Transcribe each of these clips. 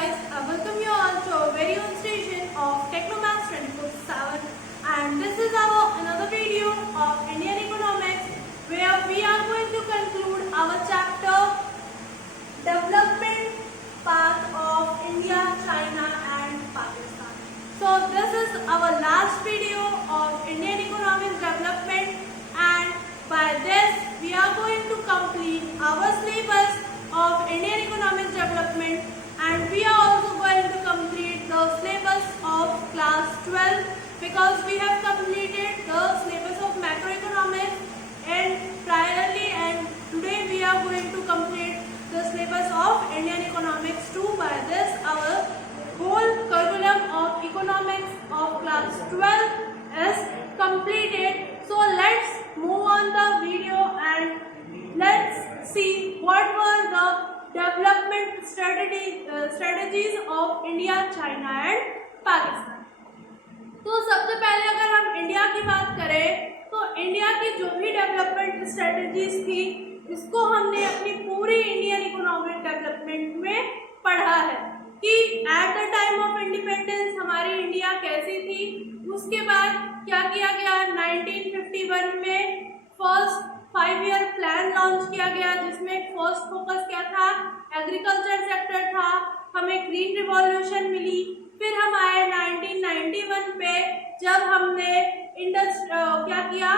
guys, I welcome you all to our very own station of Technomax 24/7, and this is our another video of Indian economics where we are going to conclude our chapter Development Path of India, China and Pakistan. So this is our last video of Indian economics development, and by this we are going to complete our syllabus of Indian economics development, and we are also going to complete the syllabus of class 12 because we have completed the syllabus of macroeconomics and priorly, and today we are going to complete the syllabus of Indian economics too. By this our whole curriculum of economics of class 12 is completed. So let's move on the video and let's see what were the development strategies of India, China and Pakistan. तो सबसे पहले अगर हम India की बात करें तो India की जो भी डेवलपमेंट स्ट्रेटजीज थी इसको हमने अपनी पूरी इंडियन इकोनॉमिक डेवलपमेंट में पढ़ा है कि at the time of independence हमारी इंडिया कैसी थी, उसके बाद क्या किया गया। 1951 में फर्स्ट 5 ईयर प्लान लॉन्च किया गया जिसमें फर्स्ट फोकस क्या था, एग्रीकल्चर सेक्टर था। हमें ग्रीन रिवॉल्यूशन मिली। फिर हम आए 1991 पे जब हमने क्या किया,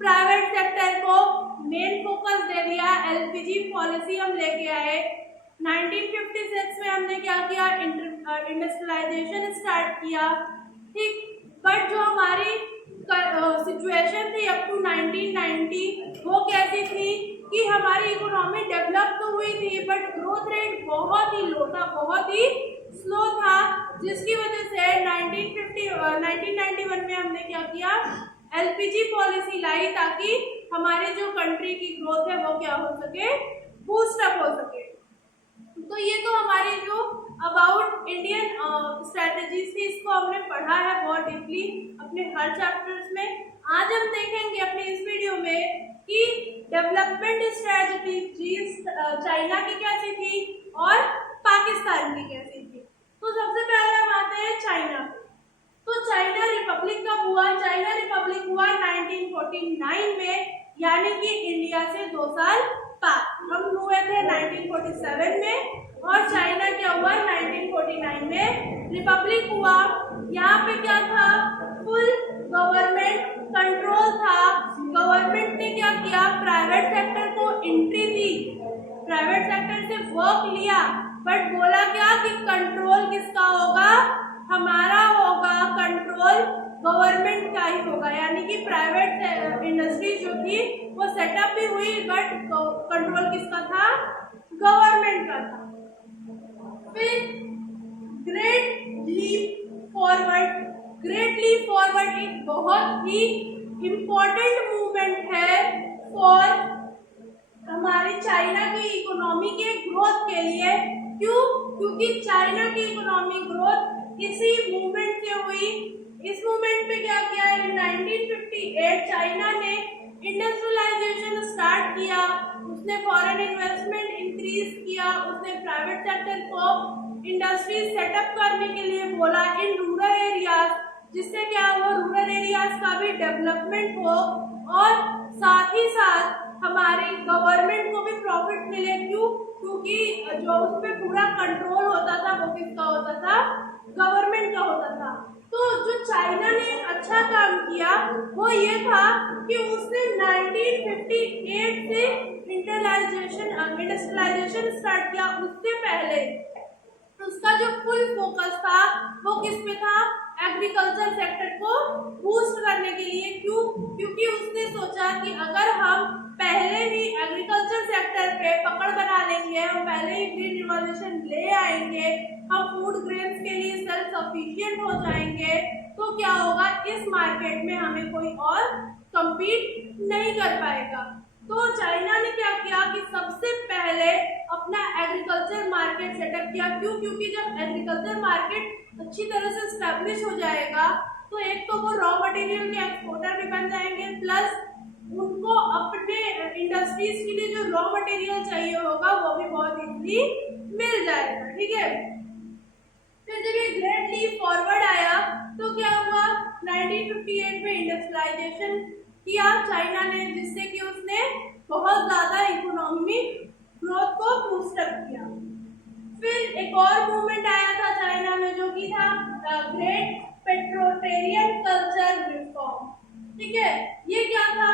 प्राइवेट सेक्टर को मेन फोकस दे दिया, एलपीजी पॉलिसी हम लेके आए। 1956 में हमने क्या किया, इंडस्ट्रियलाइजेशन स्टार्ट किया। ठीक, बट जो हमारी सिचुएशन थी अप टू 1990 वो कैसी थी कि हमारी इकोनॉमी डेवलप तो हुई थी बट ग्रोथ रेट बहुत ही लो था, बहुत ही स्लो था, जिसकी वजह से 1991 में हमने क्या किया, एलपीजी पॉलिसी लाई ताकि हमारे जो कंट्री की ग्रोथ है वो क्या हो सके, बूस्ट अप हो सके। तो ये तो हमारी जो अबाउट इंडियन स्ट्रेटजीज थी इसको हमने पढ़ा है बहुत डीपली अपने हर चैप्टर्स में। आज हम देखेंगे अपने इस वीडियो में कि डेवलपमेंट स्ट्रेटजीज चाइना की कैसी थी और पाकिस्तान की कैसी थी। तो सबसे पहले हम आते हैं चाइना पे। तो चाइना रिपब्लिक कब हुआ? चाइना रिपब्लिक हुआ 1949 में, यानी कि इंडिया से 2 साल बाद। हम हुए थे 1947 में और चाइना क्या हुआ 1949 में रिपब्लिक हुआ। यहाँ पे क्या था, फुल गवर्नमेंट कंट्रोल था। गवर्नमेंट ने क्या किया, प्राइवेट सेक्टर को एंट्री दी, प्राइवेट सेक्टर से वर्क लिया, बट बोला क्या कि कंट्रोल किसका होगा, हमारा होगा, कंट्रोल गवर्नमेंट का ही होगा। यानी कि प्राइवेट इंडस्ट्री जो थी वो सेटअप भी हुई बट कंट्रोल किसका था, गवर्नमेंट का था। फिर great leap forward, great leap forward एक बहुत ही इम्पोर्टेंट मूवमेंट है फॉर हमारी चाइना की इकोनॉमी के ग्रोथ के लिए। क्यों? क्योंकि चाइना की इकोनॉमी ग्रोथ इसी मूवमेंट से हुई। इस मूवमेंट में क्या किया, इन 1958 चाइना ने इंडस्ट्रियलाइजेशन स्टार्ट किया, उसने फॉरेन इन्वेस्टमेंट इंक्रीज किया, उसने प्राइवेट सेक्टर को इंडस्ट्री सेटअप करने के लिए बोला इन रूरल एरियाज, जिससे क्या वो रूरल एरियाज का भी डेवलपमेंट हो और साथ ही साथ हमारी गवर्नमेंट को भी प्रॉफिट मिले। क्यों? क्योंकि जो उस पर पूरा कंट्रोल होता था वो किसका होता था, गवर्नमेंट का होता था। तो जो चाइना ने अच्छा काम किया वो ये था कि उसने 1958 से इंडस्ट्रियलाइजेशन स्टार्ट किया। उससे पहले उसका जो फुल फोकस था वो किस पे था, एग्रीकल्चर सेक्टर को बूस्ट करने के लिए। क्यों? क्योंकि उसने सोचा कि अगर हम पहले ही एग्रीकल्चर सेक्टर पे पकड़ बना लेंगे, हम पहले ही ग्रीन रिवॉल्यूशन ले आएंगे, हम फूड ग्रेन्स के लिए सेल्फ सफिशिएंट हो जाएंगे, तो क्या होगा, इस मार्केट में हमें कोई और कम्पीट नहीं कर पाएगा। तो चाइना ने क्या किया कि सबसे पहले अपना एग्रीकल्चर मार्केट सेटअप किया। क्यों? क्योंकि जब एग्रीकल्चर मार्केट अच्छी तरह से स्टैब्लिश हो जाएगा तो एक तो वो रॉ मटेरियल के एक्सपोर्टर भी बन जाएंगे, प्लस उनको अपने इंडस्ट्रीज के लिए जो रॉ मटेरियल चाहिए होगा वो भी बहुत इजीली मिल जाएगा। ठीक है, फिर जब ये ग्रेट लीप फॉरवर्ड आया तो क्या हुआ, 1958 में इंडस्ट्रियलाइजेशन किया चाइना ने, जिससे कि उसने बहुत ज्यादा इकोनॉमिक ग्रोथ को बूस्ट अप किया। फिर एक और मूवमेंट आया था चाइना में जो कि था ग्रेट पेट्रोटेरियन कल्चर रिफॉर्म। ठीक है, ये क्या था,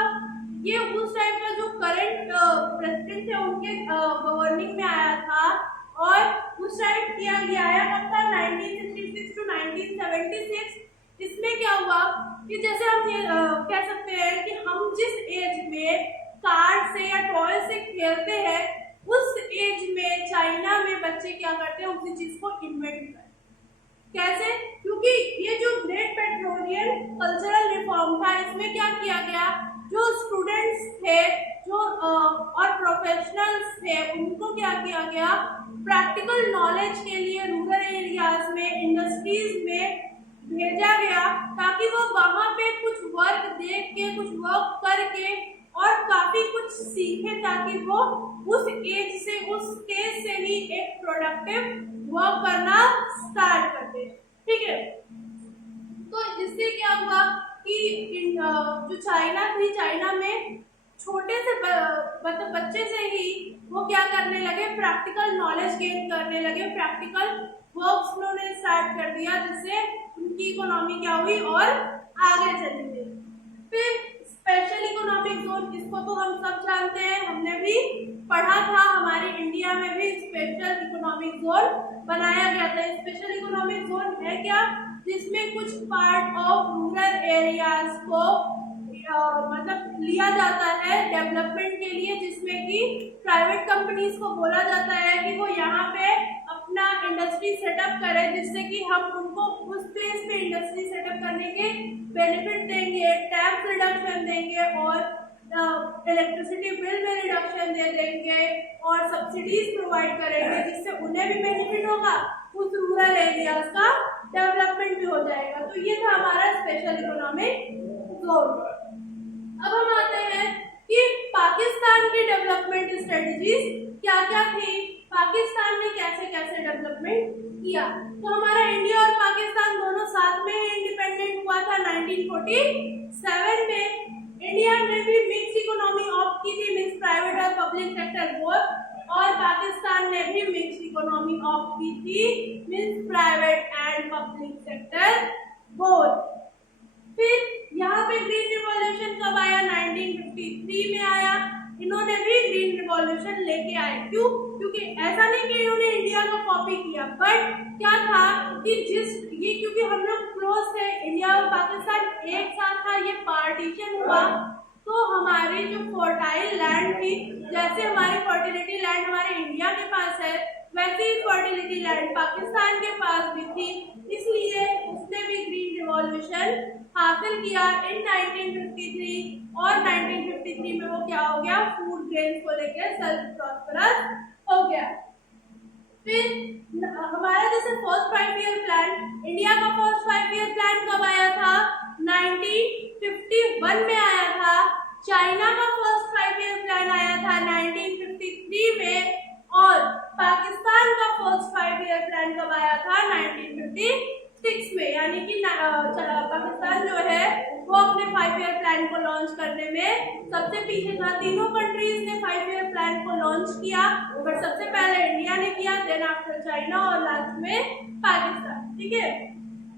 ये उस टाइम का जो करंट प्रेसिडेंट थे उनके गवर्निंग में आया था और उस टाइम किया गया है कब था, 1966 टू 1976। इसमें क्या हुआ कि जैसे हम ये कह सकते हैं कि हम जिस एज में कार से या टॉय से खेलते हैं उस एज में चाइना में बच्चे क्या करते हैं, उसी चीज को इन्वेंट करते हैं। कैसे, क्योंकि ये जो ग्रेट पेट्रोलियन कल्चरल रिफॉर्म था इसमें क्या किया गया, जो स्टूडेंट्स थे जो और प्रोफेशनल्स थे उनको क्या किया गया, प्रैक्टिकल नॉलेज के लिए रूरल एरियाज में इंडस्ट्रीज में भेजा गया ताकि वो वहां पे कुछ वर्क देख के, कुछ वर्क करके और काफी कुछ सीखे ताकि वो उस एज से, उस स्टेज से ही एक प्रोडक्टिव वर्क करना स्टार्ट कर दे। ठीक है, तो जिससे क्या हुआ कि जो चाइना थी, चाइना में छोटे से मतलब बच्चे से ही वो क्या करने लगे, प्रैक्टिकल नॉलेज गेन करने लगे, प्रैक्टिकल वर्क्स उन्होंने स्टार्ट कर दिया, जिससे उनकी इकोनॉमी क्या हुई और आगे चली गई। फिर स्पेशल इकोनॉमिक जोन, इसको तो हम सब जानते हैं, हमने भी पढ़ा था, हमारे इंडिया में भी स्पेशल इकोनॉमिक जोन बनाया गया था। स्पेशल इकोनॉमिक जोन है क्या, जिसमें कुछ पार्ट ऑफ रूरल एरियाज को मतलब लिया जाता है डेवलपमेंट के लिए, जिसमें कि प्राइवेट कंपनीज को बोला जाता है कि वो यहाँ पे अपना इंडस्ट्री सेटअप करें, जिससे कि हम उनको उस प्लेस पे इंडस्ट्री सेटअप करने के बेनिफिट देंगे, टैक्स रिडक्शन देंगे और इलेक्ट्रिसिटी बिल में रिडक्शन दे देंगे और सब्सिडीज प्रोवाइड करेंगे, जिससे उन्हें भी बेनिफिट होगा, उस रूरल एरियाज का डेवलपमेंट भी हो जाएगा। तो ये था हमारा स्पेशल इकोनॉमिक जोन। अब हम आते हैं कि पाकिस्तान की डेवलपमेंट स्ट्रेटजीज क्या क्या थी, पाकिस्तान ने कैसे कैसे डेवलपमेंट किया। तो हमारा इंडिया और पाकिस्तान दोनों साथ में इंडिपेंडेंट हुआ था 1947 में। इंडिया ने भी मिक्स इकोनॉमी ऑप्ट की थी, मिक्स प्राइवेट और पब्लिक सेक्टर बोथ, और पाकिस्तान ने भी मिक्स इकोनॉमी ऑप्ट की थी, mix private and public sector both. फिर यहाँ पे ग्रीन रिवॉल्यूशन कब आया, 1953 में आया। इन्होंने भी ग्रीन रिवॉल्यूशन लेके आए, क्यों, क्योंकि ऐसा नहीं कि इन्होंने इंडिया को कॉपी किया, बट क्या था कि ये क्योंकि हम लोग क्लोज थे, इंडिया और पाकिस्तान एक साथ था, ये पार्टीशन हुआ तो हमारी जो फर्टाइल लैंड थी, जैसे हमारी फर्टिलिटी लैंड हमारे इंडिया के पास है, वैसे ही फर्टिलिटी लैंड पाकिस्तान के पास भी थी, इसलिए उसने भी ग्रीन रिवॉल्यूशन हासिल किया इन 1953। और 1953 में वो क्या हो गया, फूड ग्रेन्स को लेकर सेल्फ प्रॉस्परस हो गया। फिर हमारा जैसे फर्स्ट 5 ईयर प्लान, इंडिया का फर्स्ट 5 ईयर प्लान कब आया था, 1951 में आया था। चाइना का फर्स्ट 5 ईयर प्लान आया था 1953 में, और पाकिस्तान का फर्स्ट 5 ईयर प्लान कब आया था, 1956 में। यानी कि पाकिस्तान जो है वो अपने 5 ईयर प्लान को लॉन्च करने में सबसे पीछे था। तीनों कंट्रीज ने 5 ईयर प्लान को लॉन्च किया, बट सबसे पहले इंडिया ने किया, देन आफ्टर चाइना और लास्ट में पाकिस्तान। ठीक है,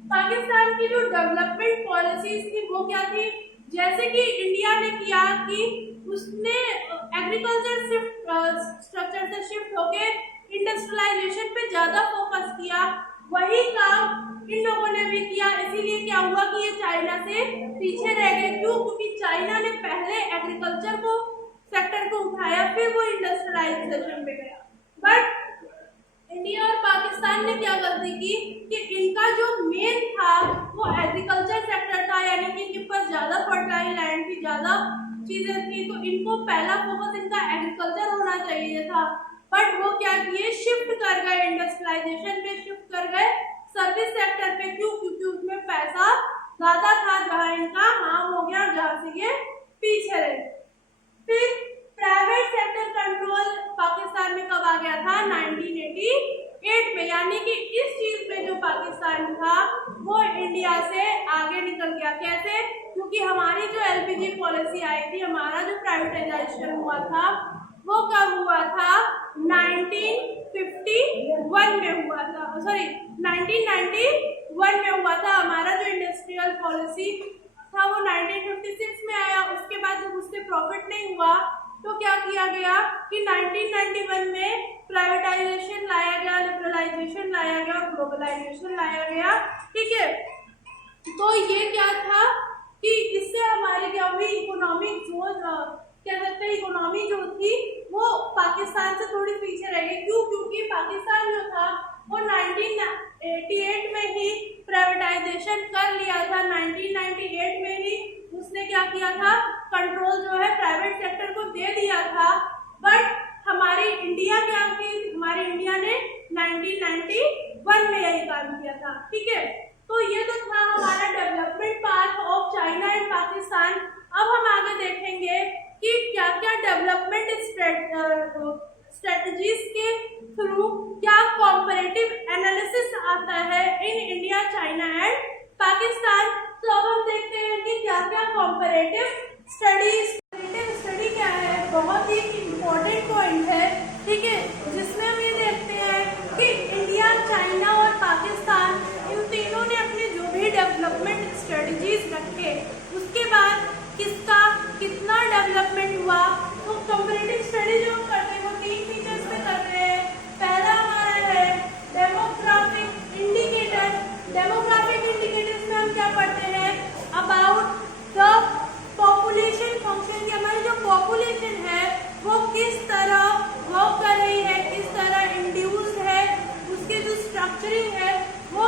पाकिस्तान की जो डेवलपमेंट पॉलिसीज थी वो क्या थी, जैसे कि इंडिया ने किया कि उसने एग्रीकल्चर स्ट्रक्चर से शिफ्ट होके इंडस्ट्रियलाइजेशन पे ज्यादा फोकस किया, वही काम इन लोगों ने भी किया। इसीलिए क्या हुआ कि ये चाइना से पीछे रह गए, क्यों, क्योंकि चाइना ने पहले एग्रीकल्चर को सेक्टर को उठाया, फिर वो इंडस्ट्रियलाइजेशन पे गया। बट इंडिया और पाकिस्तान ने क्या गलती की कि इनका जो मेन था वो एग्रीकल्चर सेक्टर था, यानी कि इनके पास ज्यादा फर्टाइल लैंड थी, ज्यादा चीजें थी, तो इनको पहला फोकस इनका एग्रीकल्चर होना चाहिए था। बट वो क्या किए, शिफ्ट कर गए, इंडस्ट्रियलाइजेशन पे शिफ्ट कर गए, सर्विस सेक्टर पे। क्यों, क्योंकि उसमें पैसा ज्यादा था, जहाँ इनका हार्म हो गया, जहाँ से ये पीछे रहे। फिर प्राइवेट सेक्टर कंट्रोल पाकिस्तान में कब आ गया था, 1988 98 में, यानी कि इस चीज में जो पाकिस्तान था वो इंडिया से आगे निकल गया। कैसे? क्योंकि हमारी जो एलपीजी पॉलिसी आई थी, हमारा जो प्राइवेटाइजेशन हुआ था वो कब हुआ था? 1951 में हुआ था, सॉरी 1991 में हुआ था। हमारा जो इंडस्ट्रियल पॉलिसी था वो 1956 में आया। उसके बाद जब उससे प्रॉफिट नहीं हुआ तो क्या किया गया कि 1991 में प्राइवेटाइजेशन लाया गया, लिबरलाइजेशन लाया गया और ग्लोबलाइजेशन लाया गया। ठीक है, तो ये क्या था कि इससे हमारी क्या हुई, इकोनॉमिक जो क्या कहते हैं, इकोनॉमी जो थी वो पाकिस्तान से थोड़ी पीछे रह गई। क्यों? क्योंकि पाकिस्तान जो था वो 1988 में ही प्राइवेटाइजेशन कर लिया था। 1998 में ही उसने क्या किया था, कंट्रोल जो है प्राइवेट सेक्टर को दे दिया था। बट हमारी इंडिया क्या की, हमारी इंडिया ने 1991 में यही काम किया था। ठीक है, तो ये तो था हमारा development part of China and Pakistan. अब हम आगे देखेंगे कि क्या क्या डेवलपमेंट स्ट्रेटजीज के थ्रू क्या कॉम्परेटिव एनालिसिस आता है in India, China and Pakistan. तो अब हम देखते हैं कि क्या क्या कॉम्परेटिव स्टडी क्या है। बहुत ही इम्पोर्टेंट पॉइंट है, ठीक है, जिसमें हम ये देखते हैं कि इंडिया, चाइना और पाकिस्तान इन तीनों ने अपने जो भी डेवलपमेंट स्ट्रेटजीज रखे उसके बाद किसका कितना डेवलपमेंट हुआ। तो कंपैरेटिव स्टडी जो हम करते हैं वो 3 फीचर्स पे करते हैं। पहला हमारा है डेमोग्राफिक इंडिकेटर। डेमोग्राफिक इंडिकेटर्स में हम क्या पढ़ते हैं, अबाउट द पॉपुलेशन फंक्शन, की हमारी जो पॉपुलेशन है वो किस तरह वर्क कर रही है, किस तरह इंड्यूस्ड है, उसके जो स्ट्रक्चरिंग है वो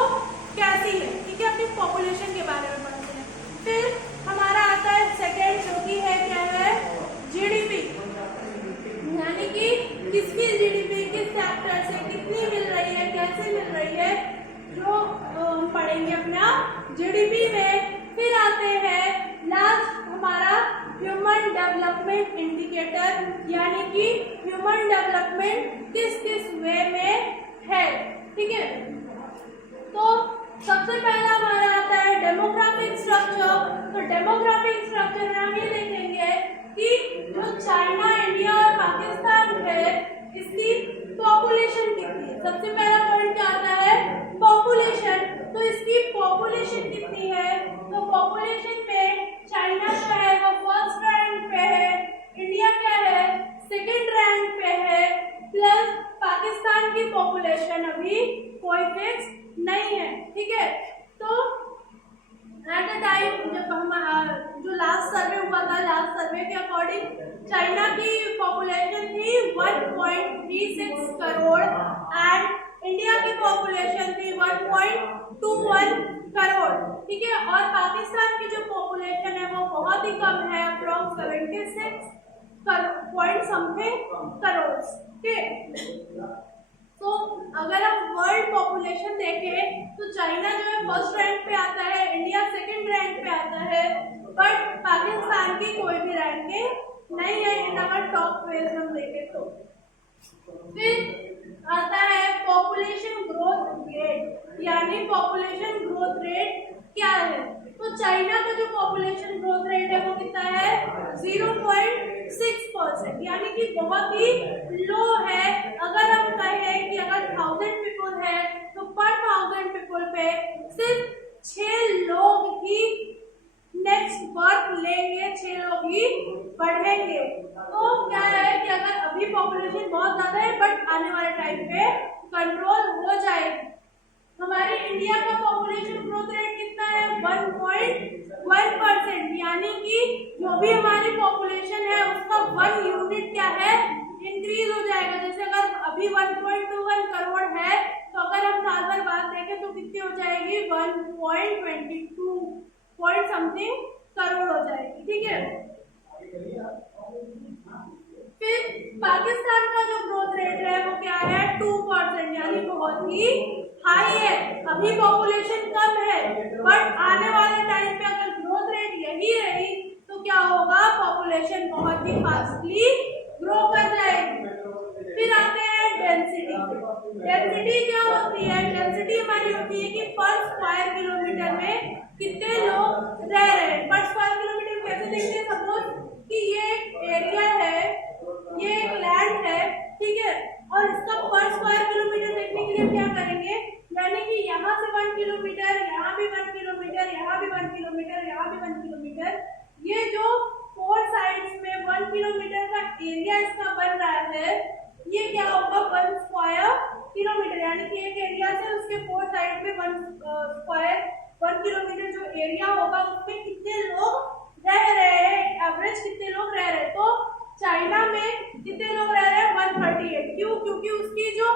कैसी है। ठीक है, अपनी पॉपुलेशन के बारे में पढ़ते हैं। फिर हमारा आता है सेकेंड, जो कि है क्या है, जीडीपी, यानी कि किसकी जीडीपी किस सेक्टर से कितनी मिल रही है, कैसे मिल रही है, जो हम पढ़ेंगे अपना जीडीपी में। फिर आते हैं लास्ट हमारा ह्यूमन डेवलपमेंट इंडिकेटर, यानी कि ह्यूमन डेवलपमेंट किस किस वे में है। ठीक है, तो सबसे पहला हमारा आता है डेमोग्राफिक स्ट्रक्चर। तो डेमोग्राफिक स्ट्रक्चर में हम ये देखेंगे कि जो चाइना, इंडिया और पाकिस्तान है इसकी पॉपुलेशन कितनी है। सबसे पहला पॉइंट क्या आता है, पॉपुलेशन। तो इसकी पॉपुलेशन कितनी है, तो पॉपुलेशन में चाइना जो है वो फर्स्ट रैंक पे है, इंडिया क्या है सेकंड रैंक पे है, प्लस पाकिस्तान की पॉपुलेशन अभी कोई फिक्स नहीं है। ठीक है, तो एट द टाइम जब हम जो लास्ट सर्वे हुआ था, लास्ट सर्वे के अकॉर्डिंग चाइना की पॉपुलेशन थी 1.36 करोड़ एंड इंडिया की पॉपुलेशन थी 1.21 करोड़। ठीक है, और पाकिस्तान की जो पॉपुलेशन है वो बहुत ही कम है, अप्रॉक्स 76 पॉइंट समथिंग करोड़। ठीक, तो अगर हम वर्ल्ड पॉपुलेशन देखें तो चाइना जो है फर्स्ट रैंक पे आता है, इंडिया सेकंड रैंक पे आता है, बट पाकिस्तान की कोई भी रैंकिंग नहीं है इन अगर टॉप वेज हम देखें तो। फिर आता है पॉपुलेशन ग्रोथ रेट, यानी पॉपुलेशन ग्रोथ रेट क्या है। तो चाइना का जो पॉपुलेशन ग्रोथ रेट है वो कितना है 0.6%, यानी कि बहुत ही लो है। अगर हम कहें कि अगर 1000 पीपल है तो पर 1000 पीपल पे सिर्फ 6 लोग ही नेक्स्ट बर्थ लेंगे, 6 लोग ही बढ़ेंगे। तो क्या है कि अगर अभी पॉपुलेशन बहुत ज्यादा है बट आने वाले टाइम पे कंट्रोल हो जाएगी। हमारी इंडिया का पॉपुलेशन ग्रोथ रेट कितना है 1.1%, यानी कि जो भी हमारी पॉपुलेशन है उसका 1 यूनिट क्या है इंक्रीज हो जाएगा। जैसे अगर अभी 1.21 करोड़ है तो अगर हम साल भर बाद देखें तो कितनी हो जाएगी 1.22 पॉइंट समथिंग करोड़ हो जाएगी। ठीक है, फिर पाकिस्तान का जो ग्रोथ रेट है वो क्या है 2%, यानी बहुत ही हाई है। अभी पॉपुलेशन कम है बट आने वाले टाइम पे अगर ग्रोथ रेट यही रही तो क्या होगा, पॉपुलेशन बहुत ही फास्टली ग्रो कर जाएगी। फिर आते हैं डेंसिटी। डेंसिटी क्या होती है? डेंसिटी हमारी होती है कि पर स्क्वायर किलोमीटर में कितने लोग रह रहे हैं। पर स्क्वायर किलोमीटर कैसे देखते हैं? सपोज कि ये एक एरिया है, ये एक लैंड है, ठीक है, और इसका पर स्क्वायर किलोमीटर देखने के लिए क्या करेंगे? यानी कि यहाँ से 1 किलोमीटर, यहाँ भी 1 किलोमीटर, यहाँ भी 1 किलोमीटर, यहाँ भी 1 किलोमीटर, ये जो 4 साइड्स में 1 किलोमीटर का एरिया इसका बन रहा है, ये क्या होगा? 1 स्क्वायर किलोमीटर। यानी कि एक एरिया से उसके 4 साइड में 1 किलोमीटर जो एरिया होगा उसमें कितने लोग रह रहे हैं, एवरेज कितने लोग रह रहे हैं। तो चाइना में कितने लोग रह रहे हैं? 138। क्यों? क्योंकि उसकी जो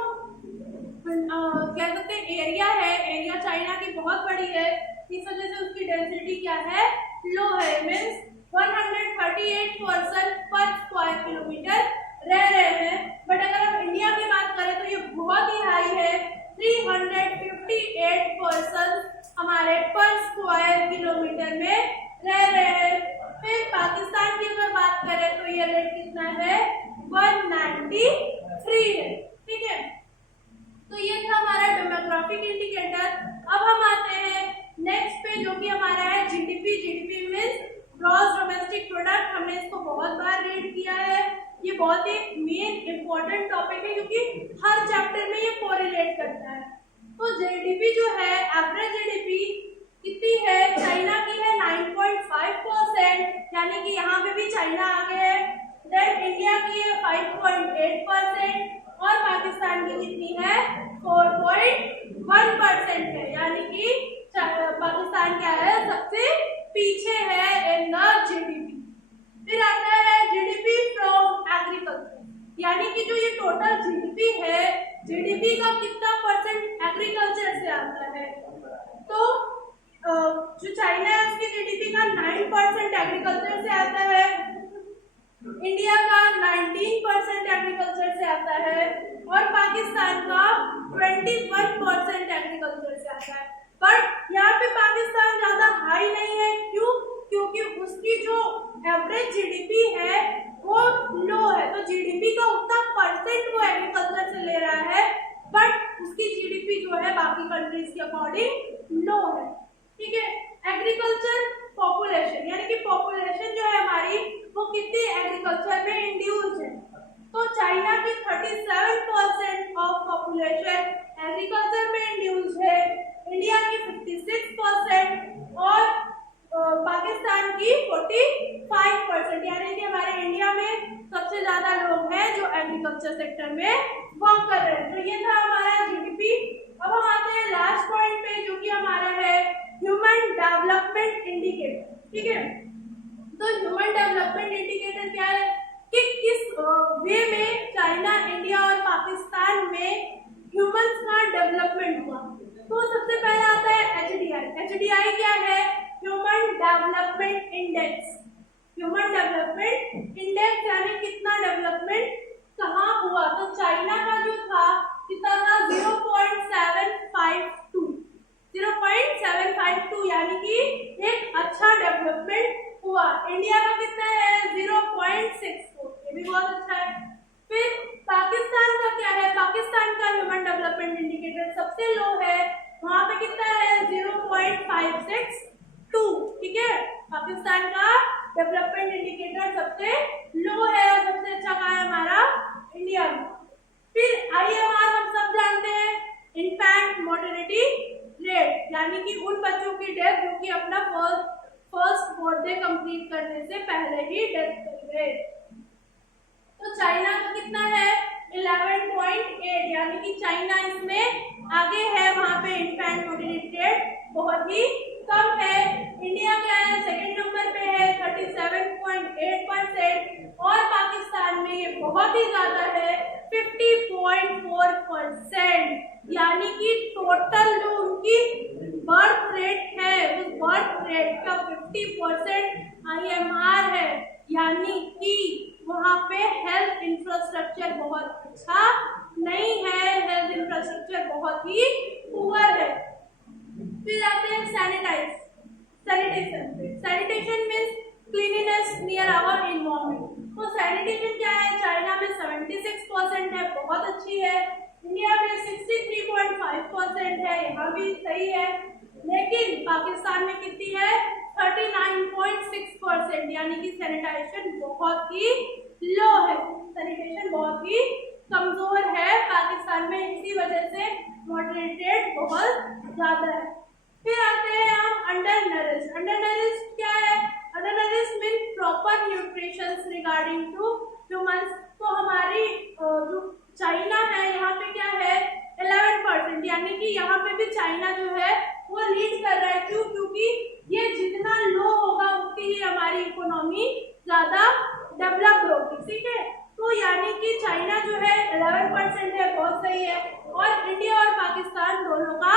क्या कहते हैं एरिया है, एरिया चाइना की बहुत बड़ी है, इस वजह से उसकी डेंसिटी क्या है? लो है। मीन्स 138 पर्सन पर स्क्वायर किलोमीटर रह रहे हैं। बट अगर हम इंडिया की बात करें तो ये बहुत ही हाई है, 358 पर्सन हमारे पर स्क्वायर किलोमीटर में रह रहे हैं। फिर पाकिस्तान की अगर बात करें तो ये रेट कितना है? 193 है, ठीक है। तो ये था हमारा डेमोग्राफिक इंडिकेटर। अब हम आते हैं नेक्स्ट पे, जो कि हमारा है GDP. GDP means gross domestic product. हमने इसको बहुत बार रीड किया है, ये बहुत ही मेन इंपॉर्टेंट टॉपिक है क्योंकि हर चैप्टर में ये कोरिलेट करता है। तो जीडीपी जो है, एवरेज जीडीपी कितनी है? चाइना की है 9.5%, यानी कि यहाँ पे भी चाइना आगे है। देन इंडिया की है 5.8% और पाकिस्तान की कितनी है? 4.1% है, यानी कि पाकिस्तान क्या है? सबसे पीछे है इन द जीडीपी। फिर आता है जीडीपी फ्रॉम एग्रीकल्चर, यानी कि जो ये टोटल जीडीपी है, जीडीपी का कितना परसेंट एग्रीकल्चर से आता है? तो जो चाइना है उसकी जीडीपी का 9% एग्रीकल्चर से आता है, इंडिया का 19% एग्रीकल्चर से आता है और पाकिस्तान का 21% एग्रीकल्चर से आता है। बट यहाँ पे पाकिस्तान ज्यादा हाई नहीं है। क्यों? क्योंकि उसकी जो एवरेज जीडीपी है वो लो है, तो जीडीपी का उतना परसेंट वो एग्रीकल्चर से ले रहा है, बट उसकी जीडीपी जो है बाकी कंट्रीज के अकॉर्डिंग लो है, ठीक है। एग्रीकल्चर पॉपुलेशन, यानी कि पॉपुलेशन जो है हमारी वो कितनी एग्रीकल्चर में इंड्यूस है। तो चाइना की 37% ऑफ पॉपुलेशन एग्रीकल्चर में इंड्यूस है, इंडिया की 56% और पाकिस्तान की 45%, यानी कि हमारे इंडिया में सबसे ज्यादा लोग हैं जो एग्रीकल्चर सेक्टर में वर्क कर रहे हैं। तो ये था हमारा जीडीपी। अब हम आते हैं लास्ट पॉइंट पे, जो कि हमारा है ह्यूमन डेवलपमेंट इंडिकेटर, ठीक है। तो ह्यूमन डेवलपमेंट इंडिकेटर क्या है कि किस वे में चाइना, इंडिया और पाकिस्तान में ह्यूमंस का डेवलपमेंट हुआ। तो सबसे पहला आता है एचडीआई। एचडीआई क्या है? Human development index. Human development index यानी कितना डेवलपमेंट कहाँ हुआ। तो चाइना का जो था कितना था? 0.752, यानी कि एक अच्छा डेवलपमेंट हुआ। इंडिया का कितना है? 0.64, ये भी बहुत अच्छा है। फिर पाकिस्तान का क्या है? पाकिस्तान का ह्यूमन डेवलपमेंट इंडिकेटर सबसे लो है, वहां पे कितना है? 0.562, ठीक है। पाकिस्तान का डेवलपमेंट इंडिकेटर सबसे लो है और सबसे अच्छा कहाँ है? हमारा इंडिया में। फिर आईएमआर हम सब जानते हैं, इन्फेंट मोर्टेलिटी रेट, यानी कि उन बच्चों की डेथ जो कि अपना फर्स्ट बर्थडे कंप्लीट करने से पहले ही डेथ कर गए। तो चाइना का कितना है? 11.8, यानी कि चाइना इसमें आगे है, वहां पे इन्फेंट मोर्टेलिटी रेट बहुत ही कम है। इंडिया क्या है? सेकंड नंबर पे है, 37.8% और पाकिस्तान में ये बहुत ही ज्यादा है, 50.4%, यानी कि टोटल जो उनकी बर्थ रेट है उस बर्थ रेट का 50% आईएमआर है, यानी कि वहां पे हेल्थ इंफ्रास्ट्रक्चर बहुत अच्छा नहीं है, हेल्थ इंफ्रास्ट्रक्चर बहुत ही पुअर है। फिर आते हैं sanitation means cleanliness near our environment. तो सैनिटेशन क्या है? चाइना में 76% 66% है, बहुत अच्छी है। इंडिया में 63.5% है, यहाँ भी सही है। लेकिन पाकिस्तान में कितनी है? 39.6%, यानी कि सैनिटाइजेशन बहुत ही लो है, सैनिटेशन बहुत ही कमजोर है पाकिस्तान में, इसी वजह से मॉडरेट रेट बहुत ज्यादा है। फिर आते हैं हम अंडर नरिश्ड। अंडर नरिश्ड क्या है? Undernourished mean proper nutrition regarding to humans. तो हमारी जो चाइना है यहाँ पे क्या है? 11%, यानी कि यहाँ पे भी चाइना जो है वो लीड कर रहा है। क्यों? क्योंकि ये जितना लो होगा उतनी ही हमारी इकोनॉमी ज्यादा डेवलप होगी, ठीक है। तो यानी कि चाइना जो है 11% है, बहुत सही है। और इंडिया और पाकिस्तान दोनों का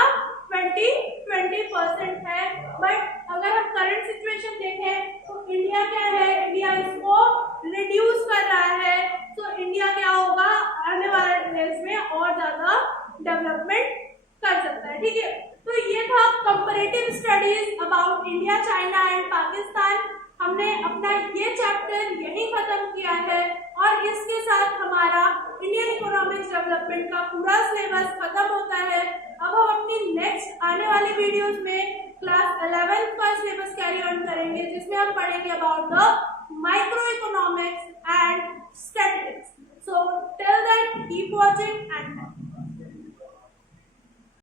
20% है। बट अगर हम करंट सिचुएशन देखें तो इंडिया क्या है? इंडिया इसको रिड्यूस कर रहा है। तो इंडिया क्या होगा? आने वाले डेज में और ज्यादा डेवलपमेंट कर सकता है, ठीक है। तो ये था comparative studies about India, China and Pakistan. हमने अपना ये चैप्टर यहीं खत्म किया है और इसके साथ हमारा इंडियन इकोनॉमिक्स डेवलपमेंट का पूरा सिलेबस खत्म होता है। अब हम अपनी नेक्स्ट आने वाली वीडियोस में क्लास 11 का सिलेबस कैरी ऑन करेंगे, जिसमें हम पढ़ेंगे अबाउट द